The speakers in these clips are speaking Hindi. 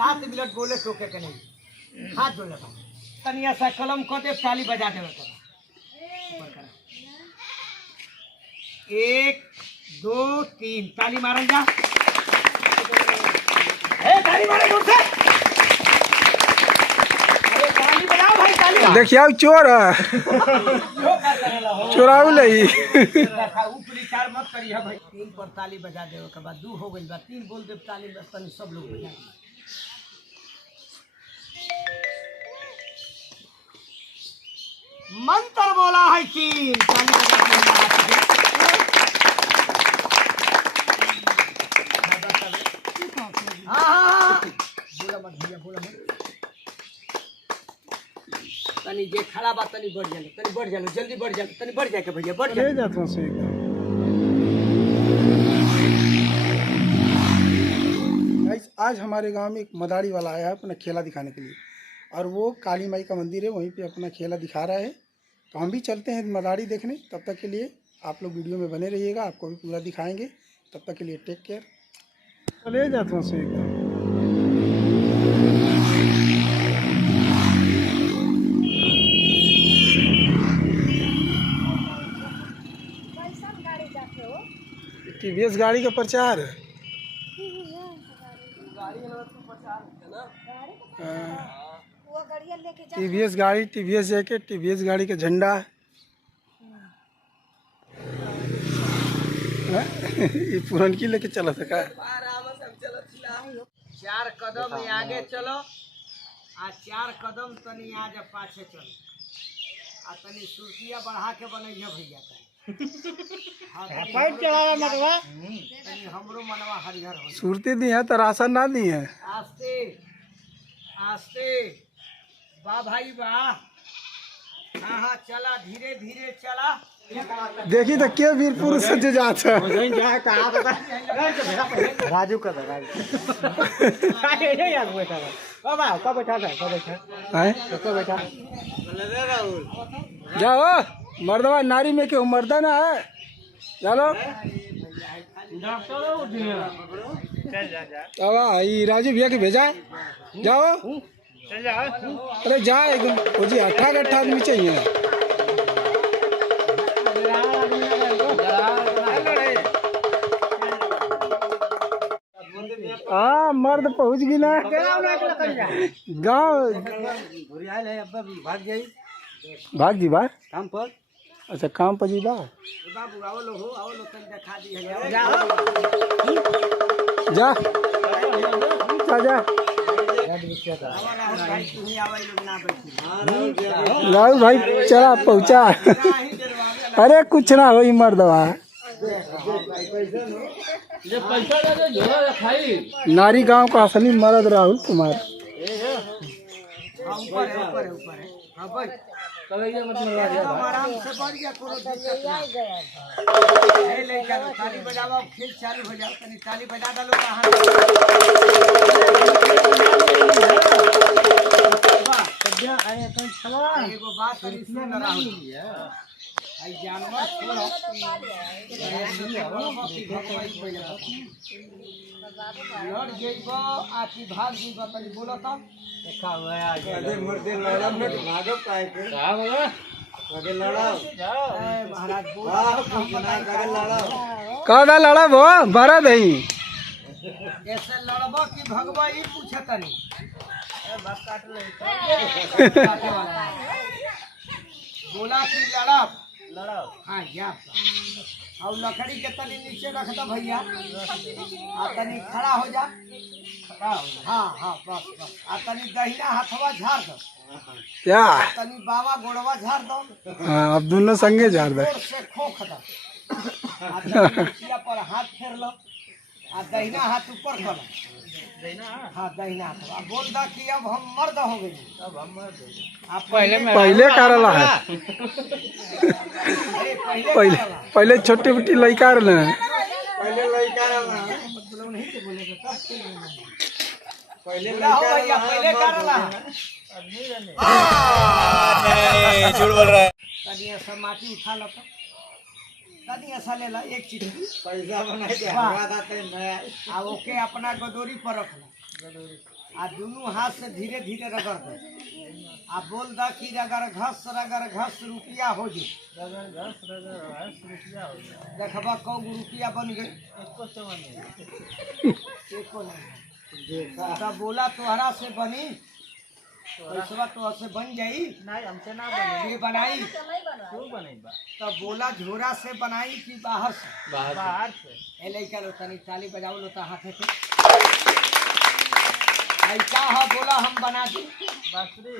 7 मिनट बोले तो के नहीं हाथ जोड़ लगा तनिया सा कलम को दे ताली बजा देवे तो 1 2 3 ताली मारन जा ताली मारे जोर से अरे ताली बजाओ भाई ताली देखिए चोर है चोराऊ नहीं ऊपरी चार मत करिए भाई 3 पर ताली बजा देवे के बाद 2 हो गइल बा 3 बोल दे ताली बस तनी सब लोग बजा मंत्र बोला है 3 ताली बजा के बोला मत भैया बोला मत तनी जे खड़ा बा तनी बढ़ जालो जल्दी बढ़ जालो तनी बढ़ जाके भैया बढ़ जा जाता हूं से आज हमारे गांव में एक मदारी वाला आया है अपना खेला दिखाने के लिए और वो काली माई का मंदिर है वहीं पे अपना खेला दिखा रहा है तो हम भी चलते हैं मदारी देखने तब तक के लिए आप लोग वीडियो में बने रहिएगा आपको भी पूरा दिखाएंगे तब तक के लिए टेक केयर चले जाता हूँ से एकदम टीवीएस गाड़ी का प्रचार है टीवीएस गाड़ी टीवीएस जैकेट टीवीएस गाड़ी का झंडा ये पुरनकी लेके चला सका 4 कदम आगे चलो आ 4 कदम तनी आज पाछे चलो आ तनी सुर्तिया बढ़ा के बनैया भैया तनी हमरो मनवा हरिहर हो सुरती दी है तो राशन ना दी है आस्ते आस्ते वाह भाई वाह हाँ चला धीरे धीरे चला देखी तो के वीर पुरुष से जो जाता राजू का जाओ मर्दवा नारी में क्यों मर्दा ना है चलो अब राजू भैया के भेजा है जाओ अरे जा एकदम जी 18 आदमी चाहिए हाँ मर्द पहुँच गई ना गाँव भाग जी बा काम पर अच्छा काम पर जी बा बाबू आओ लो तन दिखा दी है जा जा राहुल भाई चला पहुँचा अरे कुछ ना हो मर्दवा नारी गांव का असली मर्द राहुल कुमार आराम से बढ़ गया कोनो दिक्कत नहीं ताली बजाओ खेल चालू हो जाओ तनी ताली बजा डालो एगो बात तनी सुन राहुल आई जानवर छोड़ो लड़ जेबो आकी भाग जेबो तनी बोलो तब देखा हुआ है आज मर्दे लड़ब न भागो पाए के हां बोलो आगे लड़ाओ महाराज बोलो कादा लड़ा भो भरा दही ऐसे लड़बो कि भगवा ई पूछे तनी बात काट ले बोला कि लड़ब लड़ाओ हाँ जा और लकड़ी के तनी नीचे रख दो भैया आ तनी खड़ा हो जा हाँ बस आ तनी दहिना हाथवा झाड़ दो क्या तनी बाबा गोड़वा झाड़ दो हाँ अब दोनों संगे झाड़ दे से खोख दो आ तनी पर हाथ फेर लो आ दहिना हाथ ऊपर करो हाँ दहिना हाथ बोल दा कि अब हम मर्द हो गए अब हम मर्द आप पहले करला है पहले छोटी मोटी लड़का रहना पहले लड़का रहना पहले लड़का पहले करला नहीं झूठ बोल रहा है कभी ऐसा माटी उठा लो तो कभी ऐसा ले लो एक चीज पैसा बना के आ ओके अपना गदोरी पर रख लो आ दोनों हाथ से धीरे धीरे रगड़ दे आ बोल दा कि रगड़ घस रुपया हो जी देखबा कौ रुपया बन गई एको नहीं तब बोला तोहरा से बनी पैसा तो से बन जाई नहीं हमसे ना बने ये बनाई तू बनेबा तब बोला झोरा से बनाई कि बाहर से बाहर से ए लइका लो तनी ताली बजाओ लो ता हाथे से ऐसा है बोला हम बना दी बांसुरी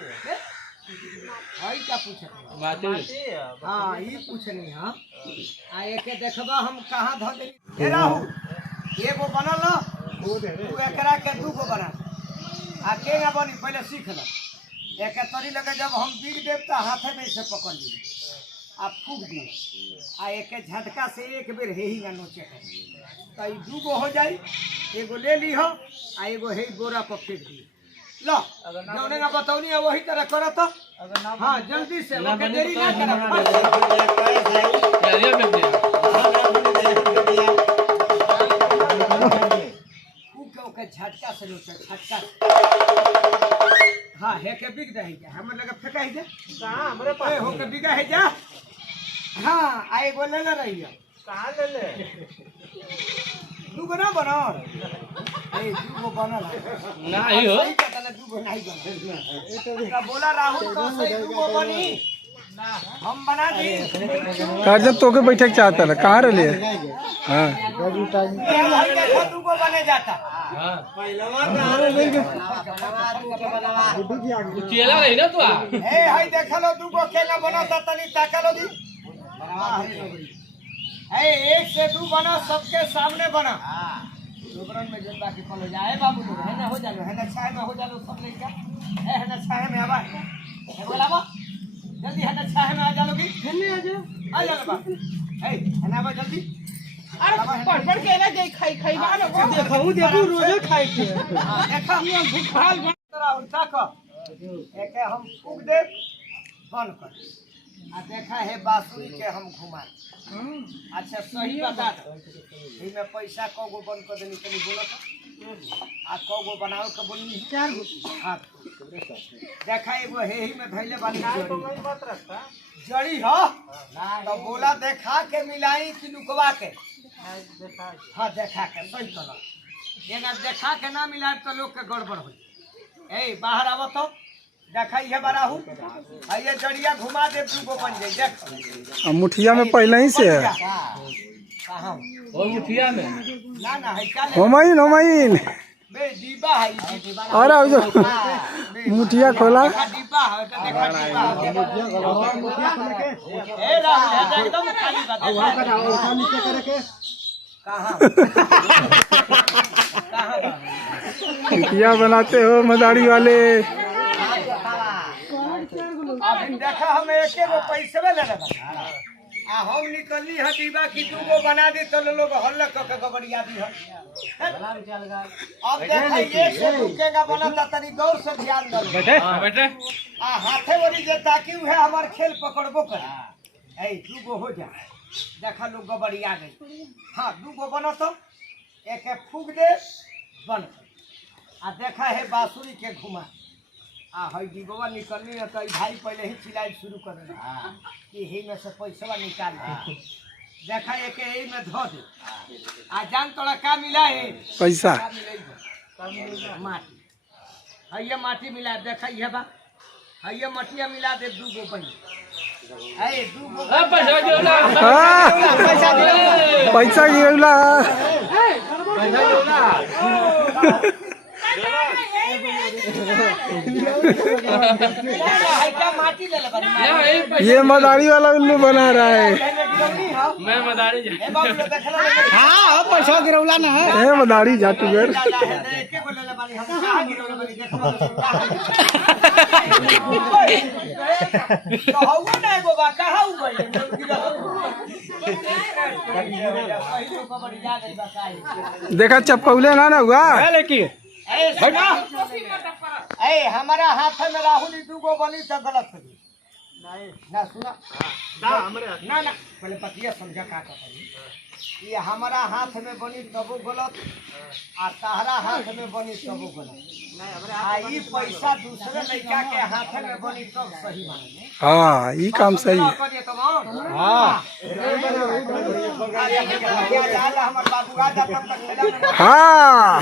है क्या पूछे माटी हाँ ये पूछनी हाँ आ एके देखबा हम कहाँ धो दे ए राहु एगो बनल न तू एकरा के दू गो बना आ केगा बनी पहले सीख ल एक तरी लगे जब हम बीग देव तो हाथे में से पकड़ ली आ फूक दी आ एक झटका से एक बेर हे ही ना नोचे तो ई दू गो हो जाई एगो ले ली हो आ एगो हे बोरा पर फेंक दी लो जौने ना बतौनी वही तरह करत अगर ना हाँ जल्दी से ओके देरी ना करब ओके झटका से नोचे झटका हाँ हे के बिक दे जा हमर लगे फेंका है जा कहां हमरे पास ए हो के बिका है जा हाँ आए बोले ना रही है कहां ले ले दूगो ना बनो ए दूगो बनल नहीं हो सही कहता ना दूगो नहीं बनो बोला राहुल तो सही दूगो बनी ना हम बना दी जब तोके बैठे के चाहता है कहाँ रह लिए हाँ दूगो बने जाता चेला रही ना तू ए हाय देखलो दूगो केना बनता तनी ताकलो दी ए एक से दू बना सबके सामने बना दोबरन में जब बाकी पलो जाए बाबू तो है ना हो जालो है ना छाए में हो जालो सब लइका है ना छाए में आवा है बोलाबो जल्दी है ना छाए में आ जालोगी जल्दी आ जालो बा है ना बा जल्दी अरे पड़ के ना जाई खाई वाला देखू रोजे खाई के हां देखा ये भूखाल तोरा उठा क एके हम फूक दे बंद कर आ देखा है बांसुरी के हम घुमा अच्छा सही बता ई में पैसा कगो बंद कर देनी तनी बोलो तो आ कगो बनाओ के बोलनी 4 गो हां देखा एगो हे ही में धइले बानी मत रखा जड़ी हो तो बोला देखा के मिलाई कि लुकवा के देखा हाँ देखा के सही कल ये ना देखा के ना मिलाए तो लोग के गड़बड़ हो ए बाहर आवो तो देखा ये बड़ा हूँ ये जड़िया घुमा दे दूगो बन जाए देख मुठिया में पहले ही से है कहाँ और मुठिया में ना है क्या होमाइन बे डिब्बा है ये डिब्बा और आओ जो मुठिया खोला देखा डिब्बा है तो देखा डिब्बा ए राहुल है एकदम खाली बात कहाँ मुठिया बनाते हो मदारी वाले अभी देखा हम एक पैसे ले लगा आ हम निकली है दीवा की दूगो बना दी तो लोग हल्ला के गबड़िया दी है अब देखा ये से रुकेगा बनता तनी दौर से ध्यान दो बेटे आ हाथे वाली जे ताकि है हमार खेल पकड़बो करे ए दूगो हो जा देखा लोग गबड़िया गई हां दूगो बनो तो एक फूक दे बन आ देखा है बांसुरी के घुमा आ हई डिगोवा निकलनी है तो भाई पहले ही चिल्लाई शुरू कर देना कि ही में से पैसा निकाल दे देखा एक यही में धो दे आ जान तोड़ा का मिला है पैसा माटी हइया माटी मिला देखा ये बा हइया मटिया मिला दे दूगो बनी ए दूगो पैसा जोला पैसा गिरला ये मदारी वाला उल्लू बना रहा है मैं मदारी हां पैसा गिरौला ना है ए मदारी जाटूगर देखा चपकौले ना हुआ लेकिन ए हमारा हाथ में राहुल दूगो बनी तो गलत हो गई ना सुना ना हमरे ना पहले पतिया समझा का ये हमारा हाथ में बनी तबो गलत आ तहरा हाथ में बनी तबो गलत आ ई पैसा दूसरे लड़का के हाथ में बनी तब सही माने हाँ ये काम सही है। हाँ हाँ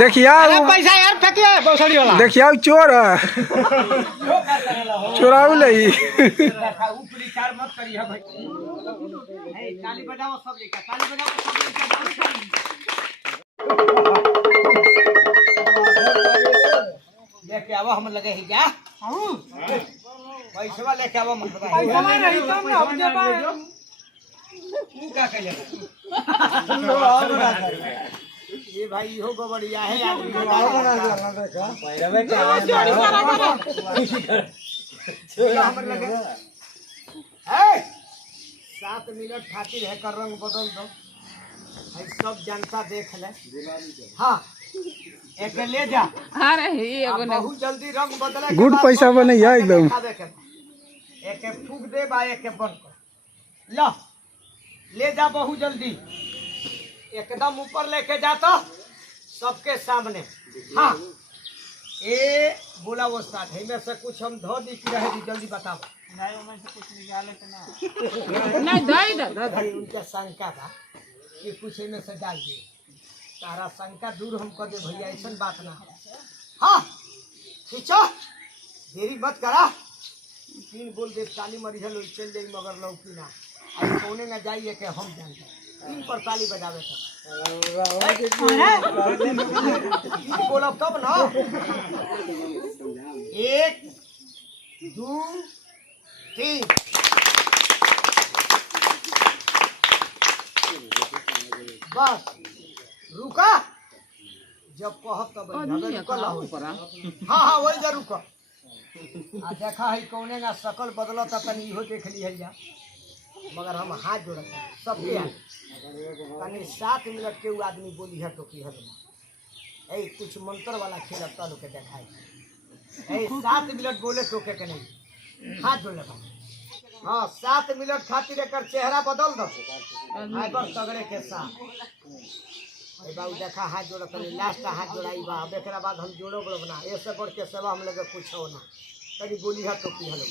देखिए पैसा यार फेंकिए बौसड़ी वाला देखिए चोर है चोराऊ नहीं विचार मत करिए भाई ताली बजाओ सब लेकर ताली बजाओ सब लेके आओ हम लगे ही क्या पैसा लेके आओ मत पैसा नहीं तो हम अब दे पाए तू क्या कह ये भाई हो गबड़िया है आदमी हमर लगे 7 मिनट खातिर है कर रंग बदल दो भाई सब जनता देख ले हाँ एक ले जा अरे ये बहुत जल्दी रंग बदले गुड पैसा बने है एकदम एक फूक दे बा एक बंद कर ला ले जा बहुत जल्दी एकदम ऊपर लेके जाता सबके सामने हाँ ए बोला वो साथ है में से कुछ हम धो दी कि रहे दी जल्दी बताओ नहीं में से कुछ निकाले तो ना नहीं दे भाई उनका शंका था कि कुछ में से डाल दिए तारा शंका दूर हम कर दे भैया ऐसा बात ना हाँ खींचो देरी मत करा 3 बोल दे ताली मरी है लोग चल जाई मगर लौकी ना अब कोने ना जाइए कि हम जानते 3 पर ताली बजावे बोला तब ना 1 2 3 बस रुका जब कहब तब हाँ हाँ वही जरूर रुका आ देखा है कौने ना शकल बदलत तनी इहो देख ली है जा मगर हम हाथ जोड़त सबके तनी 7 मिनट के आदमी बोली है तो की है ए कुछ मंत्र वाला खेल अब तालू के देखाई ए 7 मिनट बोले तो के नहीं हाथ जोड़ ले हाँ 7 मिनट खातिर एकर चेहरा बदल दो आगर तगड़े के साथ ए बाबू देखा हाथ जोड़ कर लास्ट हाथ जोड़ाई बा एकरा बाद हम जोड़ो बना ऐसे बढ़ के सेवा हम लगे कुछ हो ना तनी बोली है तो की हलो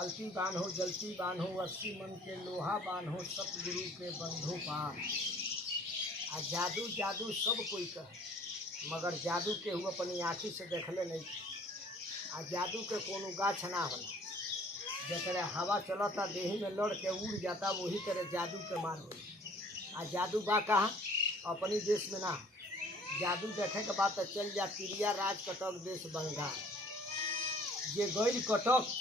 अलती बांधो जलती बांधो 80 मन के लोहा बांधो सतगुरु के बंधु पान आ जादू जादू सब कोई कहे मगर जादू के हुआ अपनी आँखी से देखले नहीं आ जादू के कोनो गाछ ना होला जरा हवा चलता देही में लड़ के उड़ जाता वही तरह जादू के मार हो आ जादू बा कहाँ अपनी देश में ना जादू देखे के बाद तो चल जा तिरिया राज कटक देश बंगाल जे गैल कटक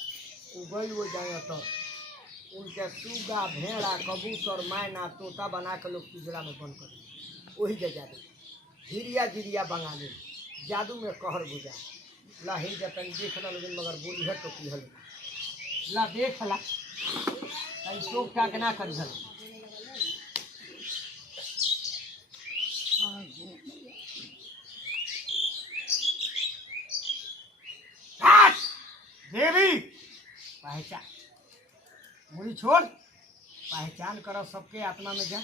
उ गैल वो जाए तक उनके सुगा भेड़ा कबूतर मैना तोता बना के लोग पिंजरा में बंद कर वही जे जादू हिरिया जिरिया बंगाली जादू में कहर बुझा ला ही जतन देख ला लेकिन मगर बोली है तो की हल ला देख ला कहीं टोक टाक ना कर हल देवी पहचान मुड़ी छोड़ पहचान करो सबके आत्मा में जा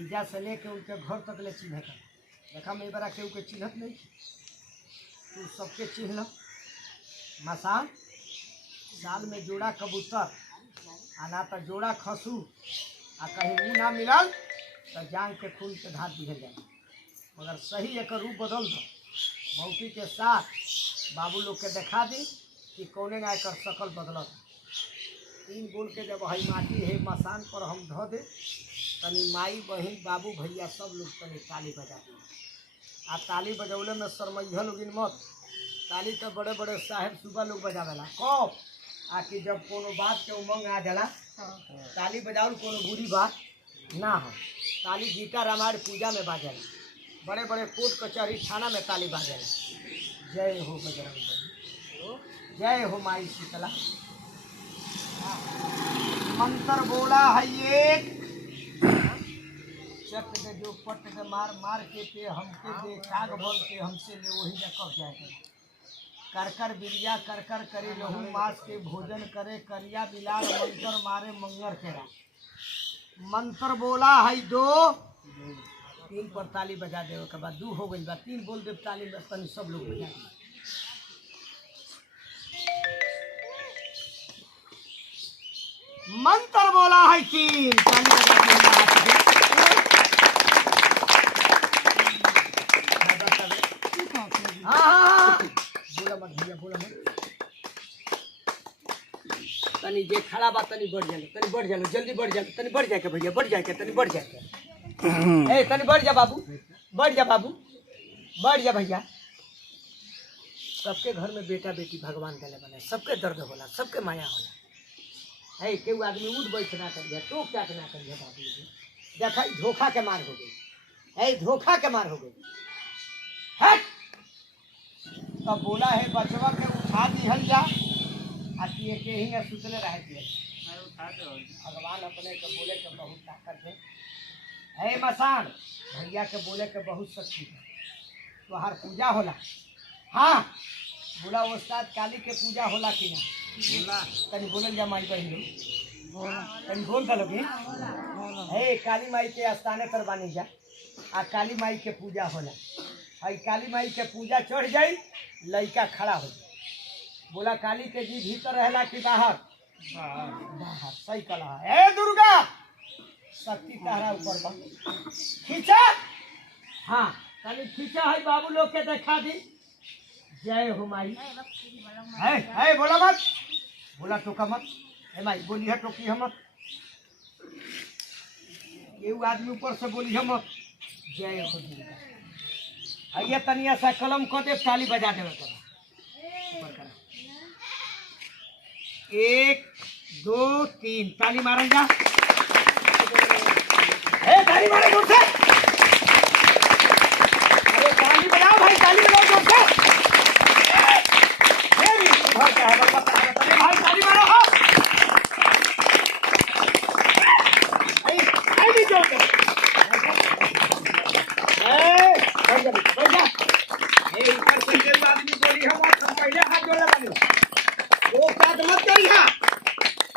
ईजा से लेके उनके घर तक ले चिन्ह कर देखा मैं बड़ा केहू के चिन्हत नहीं तू सबके चिन्ह मसान साल में जोड़ा कबूतर आ ना तो जोड़ा खसू आ कहीं मुँह ना मिलल तो जान के खून के धार दिहे जाए मगर सही एक रूप बदल दो मौकी के साथ बाबू लोग के देखा दी कि कौने ना एक शकल बदलत 3 बोल के जब हई माटी है मसान पर हम धो दे तनी माई बहन बाबू भैया सब लोग तनी ताली बजा दी आ ताली बजौले में शर्मैया लोगिन मत ताली तो बड़े बड़े साहेब सुबह लोग बजावेला कब आकि जब कोनो बात के उमंग आ जाला ताली बजाओ कोनो बुरी बात ना हो ताली गीता रामायण पूजा में बाजेला बड़े बड़े कोर्ट कचहरी थाना में ताली बाजेला जय हो बजरंग बली जय हो माई शीतला मंत्र बोला है 1 चट के जो पट के मार मार के पे हमके दे काग बोल के हमसे ले वही न कब जाए कर कर बिरिया कर कर करे लहू मास के भोजन करे करिया बिलार मंत्र मारे मंगर केरा मंत्र बोला है 2 3 पर ताली बजा देवे के बाद 2 हो गई बा 3 बोल दे ताली बस तनी सब लोग बजा दे। मंत्र बोला है 3 ताली बजा के हाँ बोला मत भैया बोला मत तनी जे खड़ा बा तनी बढ़ जालो जल्दी बढ़ जालो तनी बढ़ जाके भैया बढ़ जाके तनी बढ़ जाके ए तनी बढ़ जा बाबू बढ़ जा भैया। सबके घर में बेटा बेटी भगवान देले बने सबके दर्द होला सबके माया होला है केहू आदमी उठ बैठ ना करिए टोक टाक ना करिए बाबू देखा धोखा के मार हो गई है धोखा के मार हो गई हट तब बोला है बचवा के उठा दिहल जा आती के ही न सुतले रह दिए भगवान अपने के बोले के बहुत ताकत है मसान भैया के बोले के बहुत शक्ति है तोहार पूजा होला हाँ बोला उस्ताद काली के पूजा होला कि ना बोला तनी बोलल जा माई बहन तनी बोल दलोगे हे काली माई के स्थाने पर बानी जा आ काली माई के पूजा होला हई काली माई के पूजा चढ़ जाई लड़का खड़ा हो जाए बोला काली के जी भीतर रहला कि बाहर बाहर सही कला है दुर्गा शक्ति तारा ऊपर बा खींचा हाँ काली खींचा है बाबू लोग के देखा दी जय हो माई है बोला मत बोला टोका मत है माई बोली है टोकी हम ये आदमी ऊपर से बोली हम जय हो दुर्गा आइए तनिया सा कलम को दे ताली बजा देवे करा 1 2 3 ताली मारल जा ताली मारे जोर से अरे ताली बजाओ भाई ताली बजाओ जोर से भाई ताली मारो नहीं जोर से ऊपर से एक आदमी बोली हम पहले हाथ जोड़े बनी वो बात मत करिहा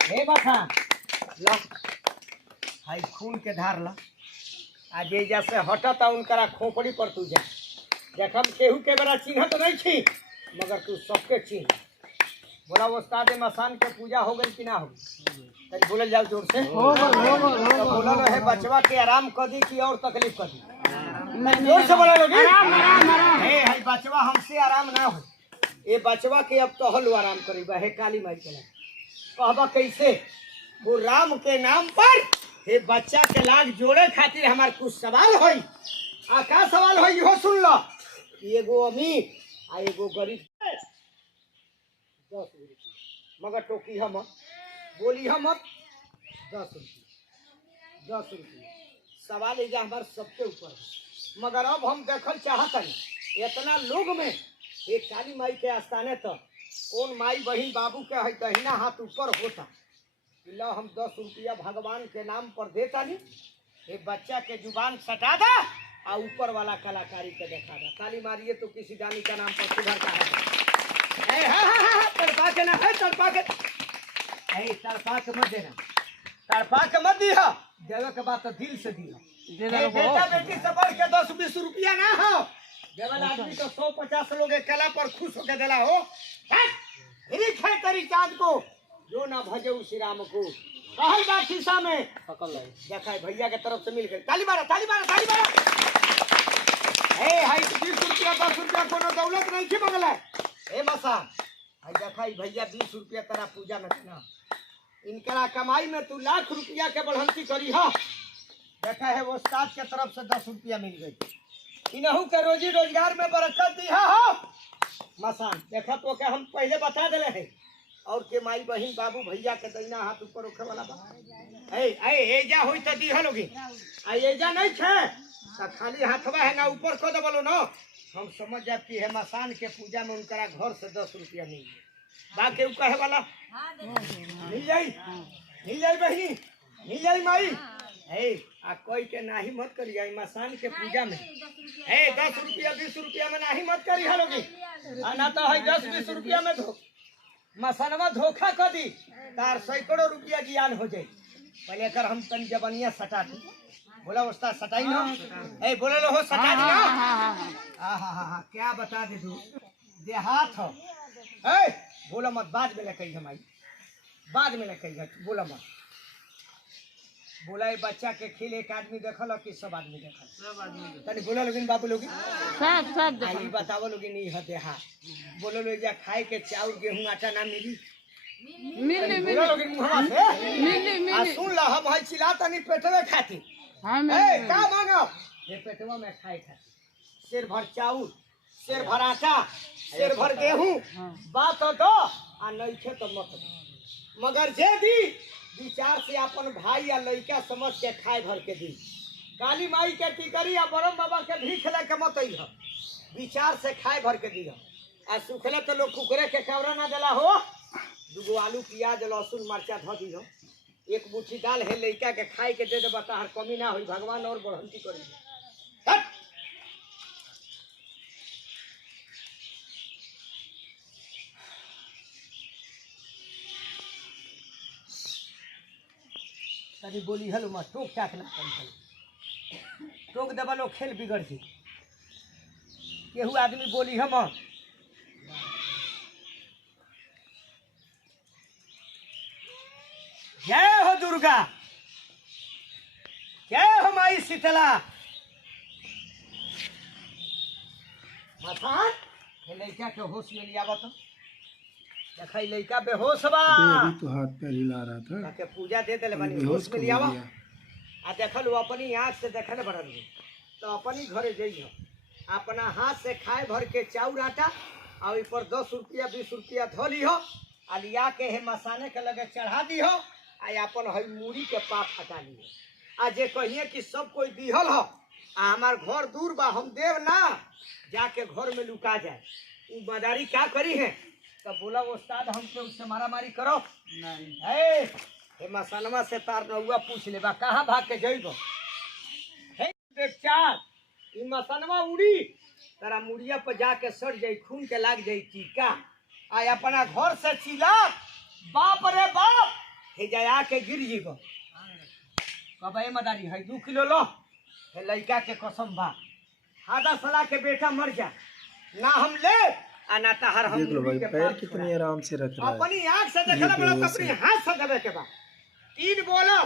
हे बाखा ला हाई खून के धार ला आज जैसे हटता उनकरा खोपड़ी पर तू जा देखम केहू के बेरा चिन्हत नहीं थी मगर तू सबके चिन्ह बोला उस्ताद मसान के पूजा हो गई कि ना हो गई बोलल जाओ जोर से बोला है बचवा के आराम कर दी कि और तकलीफ कर दी जोर से बोला लोगी है बचवा हमसे आराम ना हो ये बचवा के अब तो हल आराम करी हे काली माई के कहबा कैसे वो राम के नाम पर हे बच्चा के लाग जोड़े खातिर हमार कुछ सवाल होई आ का सवाल होई इहो सुन लो एगो अमीर आ एगो गरीब 10 रुपया मगर टोकी हम बोली हम 10 रुपया सवाल है हमार सबके ऊपर मगर अब हम देखल चाहतनी इतना लोग में एक काली माई के आस्थाने तो कौन माई बहन बाबू के है दहिना हाथ ऊपर होता ला हम 10 रुपया भगवान के नाम पर देता नहीं एक बच्चा के जुबान सटा दा और ऊपर वाला कलाकारी के देखा दा ताली मारिए तो किसी दानी का नाम पर सुधर का है तड़पा के ना है तड़पा के मत देना तड़पा के मत दिया देवे के बाद तो दिल से दिया बेटा बेटी से बढ़ के 10-20 रुपया ना हो देवल आदमी तो 100-50 लोग कला पर खुश होके देला हो तरी चाँद को जो ना भजे उसी राम को कहल बात शीशा में पकड़ लो देखा भैया के तरफ से मिल गई ताली मारा हाई 20 रुपया 10 रुपया कोनो दौलत नहीं थी मंगल है मसा हाई देखा भैया 20 रुपया तेरा पूजा में देना इनकरा कमाई में तू लाख रुपया के बढ़ंती करी हा देखा है वो उस्ताद के तरफ से 10 रुपया मिल गई इनहू के रोजी रोजगार में बरकत दी हा मसान देखा तो क्या हम पहले बता दिले है और के माई बहन बाबू भैया के दैना हाथ ऊपर रखे वाला बा एजा होई तो दी हलोगी आ एजा नहीं छे त खाली हाथवा है ना ऊपर को दे बोलो ना हम समझ जाए कि है मसान के पूजा में उनकरा घर से 10 रुपया मिल बाकी ऊ कहे वाला मिल जाई बहनी मिल जाई माई है आ कोई के नाही मत करिए मसान के पूजा में है 10 रुपया 20 रुपया में नाही मत करी लोगी ना तो है 10-20 रुपया में धो मसानवा धोखा कर दी तार सैकड़ों रुपया ज्ञान हो जाए पहले कर हम तन जबनिया सटा दी बोला उस्ताद सटाई ना ए बोले लो हो सटा दी ना हा क्या बता दे तू देहात हो ए बोला मत बाद में कही हमारी बाद में कही बोला मत बोला ये बच्चा के खेल एक आदमी देखल कि सब आदमी देखल तनी बोला लोगिन बाबू लोगिन सब आई बतावो लोगिन नहीं हते हां बोलो लोग जा खाए के चाउर गेहूं आटा ना मिली बोलो लोगिन मुहवा से आ सुन ला हम है चिल्ला तनी पेटवे खाती ए का मांगो ये पेटवा में खाए खाती शेर भर चाउर शेर भर आटा शेर भर गेहूं बात दो आ नहीं थे तो मत दो मगर जे दी विचार से अपन भाई या लड़का समझ के खाए भर के दी काली माई के टिकरी या बरम बाबा के भीख लेके मत अइह विचार से खाए भर के दिह आ सुखले तो लोग कुकरे के कवरा ना देला हो दुगो आलू प्याज लहसुन मरचा धो दिह एक मुट्ठी दाल है लड़का के खाए के दे दे बता हर कमी ना होई भगवान और बढ़ंती करी तभी बोली हलो मत टोक टाक ना करी टोक देवा लोग खेल बिगड़ जी केहू आदमी बोली हम जय हो दुर्गा जय हो माई शीतला मसान लड़का के होश में लिया तो देखा लड़का बेहोश बा तो हाथ पैर हिला रहा था के पूजा दे देले बानी होश में लियावा आ देखल वो अपनी आँख से देखले बड़न तो अपनी घरे जइयो अपना हाथ से खाए भर के चाउर आटा और ऊपर 10 रुपया 20 रुपया धो लिहो आ लिया के हे मसाने के लगे चढ़ा दिहो आ अपन हई मूड़ी के पाप हटा लियो आ जे कहिए कि सब कोई दिहल हो आ हमार घर दूर बा हम देव ना जाके घर में लुका जाए उ मदारी क्या करी है तब बोला उस्ताद हमसे उससे मारा मारी करो नहीं हे मसनवा से तार नौआ पूछ ले बा कहाँ भाग के जइबो हे देख चार ई मसनवा उड़ी तारा मुड़िया पर जाके सड़ जाई खून के लाग जाई टीका आ अपना घर से चिल्ला बाप रे बाप हे जाया के गिर जीबो कबे मदारी है 2 किलो लो हे लड़का के कसम बा आधा सला के बेटा मर जा ना हम ले आना ताहर हम देख लो भाई पैर कितने आराम से रख रहा है अपनी आंख से देखला बड़ा अपनी हाथ से दबे के बा 3 बोलो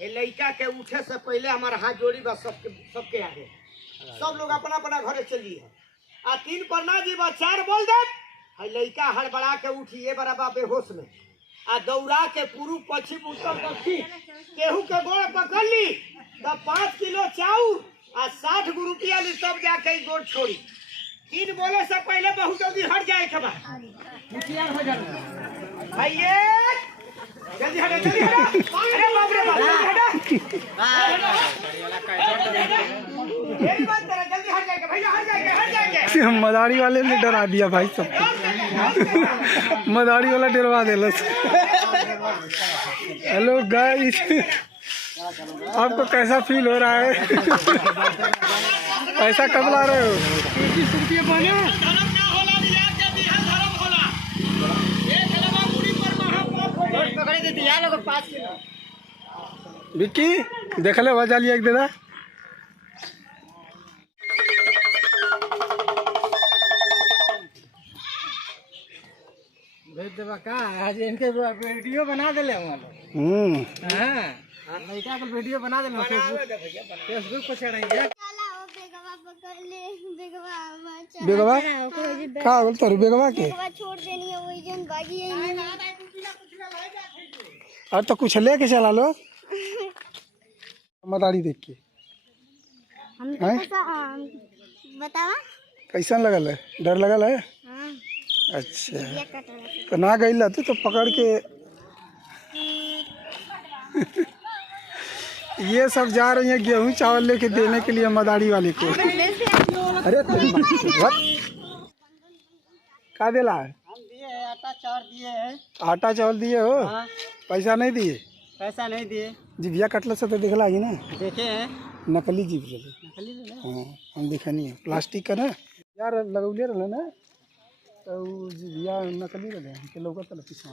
हे लड़का के उठे से पहले हमार हाथ जोड़ी बा सबके आगे सब लोग अपना अपना घरे चली है आ 3 पर ना जी बा 4 बोल दे हे लड़का हड़बड़ा के उठिए बराबर बेहोश में आ दौड़ा के पूर्व पश्चिम उत्तर दक्षिण केहू के गोड़ पकड़ ली तब 5 किलो चाउर आ 60 रुपया ली सब जाके गोड़ छोड़ी 3 बोले से पहले बहुत जल्दी हट जाए के बाद मुखियार हो जाना भैया जल्दी हटा अरे बाप रे बाप ये बात तेरा जल्दी हट जाएगा भैया हट जाएगा मदारी वाले ने डरा दिया भाई सबको मदारी वाला डरवा देला हेलो गाइस आपको कैसा फील हो रहा है पैसा कब ला रहे हो 30 रुपये बने विक्की देख ले वजह लिया एक देना भेज देवा का आज इनके वीडियो बना देले हम हां लड़का का वीडियो बना देले फेसबुक पे चढ़ाएंगे बेगवा का बोल तो बेगवा के छोड़ देनी है वही जन बागी है और तो कुछ लेके चला लो मदारी देख के हम बतावा कैसा लगल है डर लगल है हां अच्छा तो ना गई ला तो पकड़ के ये सब जा रही है गेहूं चावल लेके देने के लिए मदारी वाले को अरे का देला है हम दिए आटा चावल दिए हैं आटा चावल दिए हो हाँ। पैसा नहीं दिए पैसा नहीं दिए। जीभिया कटल से तो देखला ही ना, देखे हैं नकली जीभ रहे। नकली ले हाँ हम देखा नहीं है, प्लास्टिक का ना यार लगौले रहे ना, तो उ जीभिया नकली रहे हमके लौकत रहे पीछे,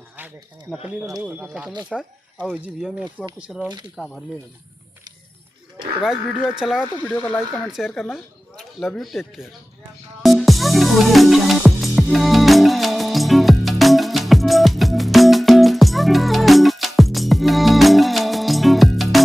नकली रहे वही के कटल सा और जीभिया में अथवा कुछ रहा कि का भरले रहे। तो गाइस वीडियो अच्छा लगा तो वीडियो को लाइक कमेंट शेयर करना। Love you, take care.